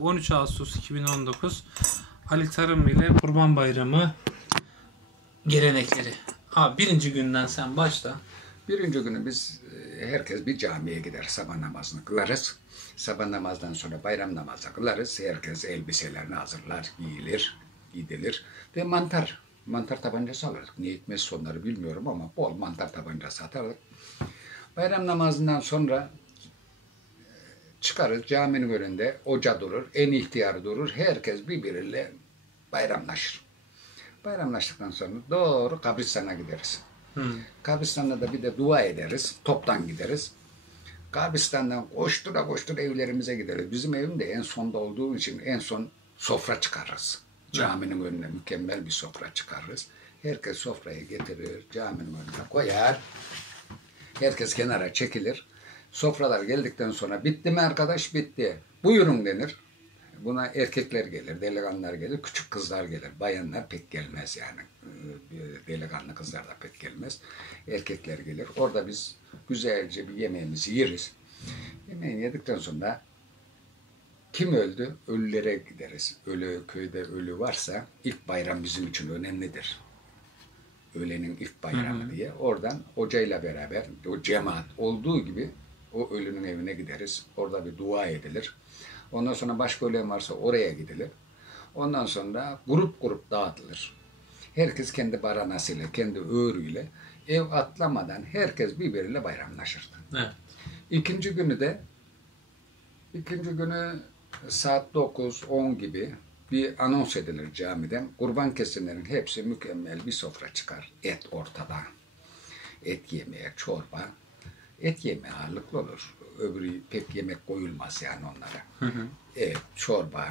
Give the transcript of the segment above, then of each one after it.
13 Ağustos 2019 Ali Tarım ile Kurban Bayramı gelenekleri. Abi birinci günden sen başla. Birinci günü biz herkes bir camiye gider, sabah namazını kılarız. Sabah namazdan sonra bayram namazı kılarız. Herkes elbiselerini hazırlar, giyilir ve mantar tabancası alırdık. Niye hikmetse onları bilmiyorum ama bol mantar tabancası atardık. Bayram namazından sonra çıkarız caminin önünde, oca durur, en ihtiyarı durur. Herkes birbiriyle bayramlaşır. Bayramlaştıktan sonra doğru kabristana gideriz. Kabristan'da da bir de dua ederiz. Toptan gideriz. Kabristan'dan koştura koştura evlerimize gideriz. Bizim evim de en sonda olduğu için en son sofra çıkarırız. Caminin önüne mükemmel bir sofra çıkarırız. Herkes sofrayı getirir, caminin önüne koyar. Herkes kenara çekilir. Sofralar geldikten sonra bitti mi arkadaş? Bitti. Buyurun denir. Buna erkekler gelir, delikanlılar gelir, küçük kızlar gelir. Bayanlar pek gelmez yani. Delikanlı kızlar da pek gelmez. Erkekler gelir. Orada biz güzelce bir yemeğimizi yeriz. Yemeğini yedikten sonra kim öldü? Ölülere gideriz. Köyde ölü varsa ilk bayram bizim için önemlidir. Ölenin ilk bayramı diye. Oradan hocayla beraber o cemaat olduğu gibi o ölünün evine gideriz. Orada bir dua edilir. Ondan sonra başka ölen varsa oraya gidilir. Ondan sonra grup dağıtılır. Herkes kendi baranasıyla, kendi öğrüyle ev atlamadan herkes birbiriyle bayramlaşırdı. Evet. İkinci günü saat 9-10 gibi bir anons edilir camiden. Kurban kesimlerin hepsi mükemmel bir sofra çıkar. Et ortada. Et yemeğe, çorba. Et yemeği ağırlıklı olur. Öbürü pek yemek koyulmaz yani onlara. Et, çorba,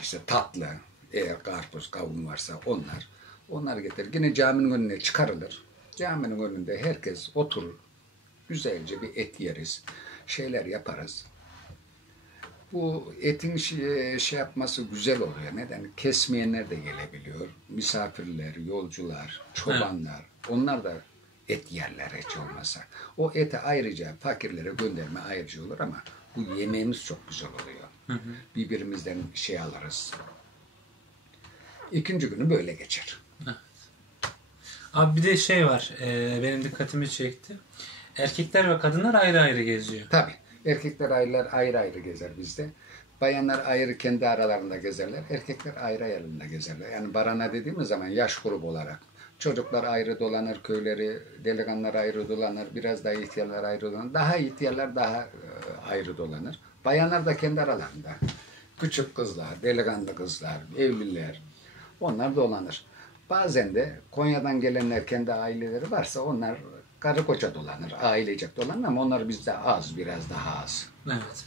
işte tatlı, eğer karpuz, kavun varsa onlar getirir. Yine caminin önüne çıkarılır. Caminin önünde herkes oturur. Güzelce bir et yeriz. Şeyler yaparız. Bu etin şey yapması güzel oluyor. Neden? Kesmeyenler de gelebiliyor. Misafirler, yolcular, çobanlar. Evet. Onlar da et yerler hiç olmasa. O eti ayrıca fakirlere gönderme ayrıca olur ama bu yemeğimiz çok güzel oluyor. Birbirimizden şey alırız. İkinci günü böyle geçer. Evet. Abi bir de şey var. Benim dikkatimi çekti. Erkekler ve kadınlar ayrı ayrı geziyor. Tabii. Erkekler ayrı ayrı gezer bizde. Bayanlar ayrı kendi aralarında gezerler. Erkekler ayrı yerlerinde gezerler. Yani barana dediğimiz zaman yaş grubu olarak. Çocuklar ayrı dolanır köyleri, delikanlılar ayrı dolanır, biraz daha ihtiyarlar ayrı dolanır. Daha ihtiyarlar daha ayrı dolanır. Bayanlar da kendi aralarında. Küçük kızlar, delikanlı kızlar, evliler onlar dolanır. Bazen de Konya'dan gelenler kendi aileleri varsa onlar karı koca dolanır, ailecek dolanır ama onlar bizde az, biraz daha az. Evet.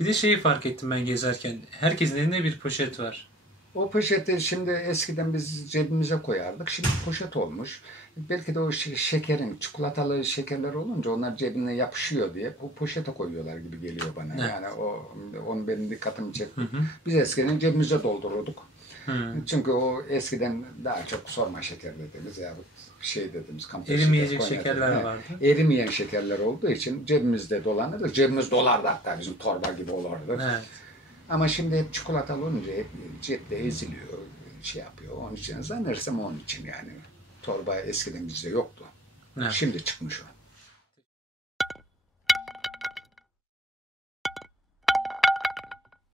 Bir de şeyi fark ettim ben gezerken. Herkesin elinde bir poşet var. O poşeti şimdi eskiden biz cebimize koyardık. Şimdi poşet olmuş. Belki de o şekerin, çikolatalı şekerler olunca onlar cebine yapışıyor diye o poşete koyuyorlar gibi geliyor bana. Evet. Yani onun benim dikkatimi çekti. Biz eskiden cebimize doldururduk. Çünkü o eskiden daha çok sorma şeker dediğimiz ya şey dediğimiz erimeyecek şekerler vardı. Erimeyen şekerler olduğu için cebimizde dolanırdı. Cebimiz dolardı hatta bizim torba gibi olurdu. Evet. Ama şimdi hep çikolatalı olunca hep cepte eziliyor, şey yapıyor. Onun için zannedersem onun için yani. Torba eskiden bizde yoktu. Evet. Şimdi çıkmış o.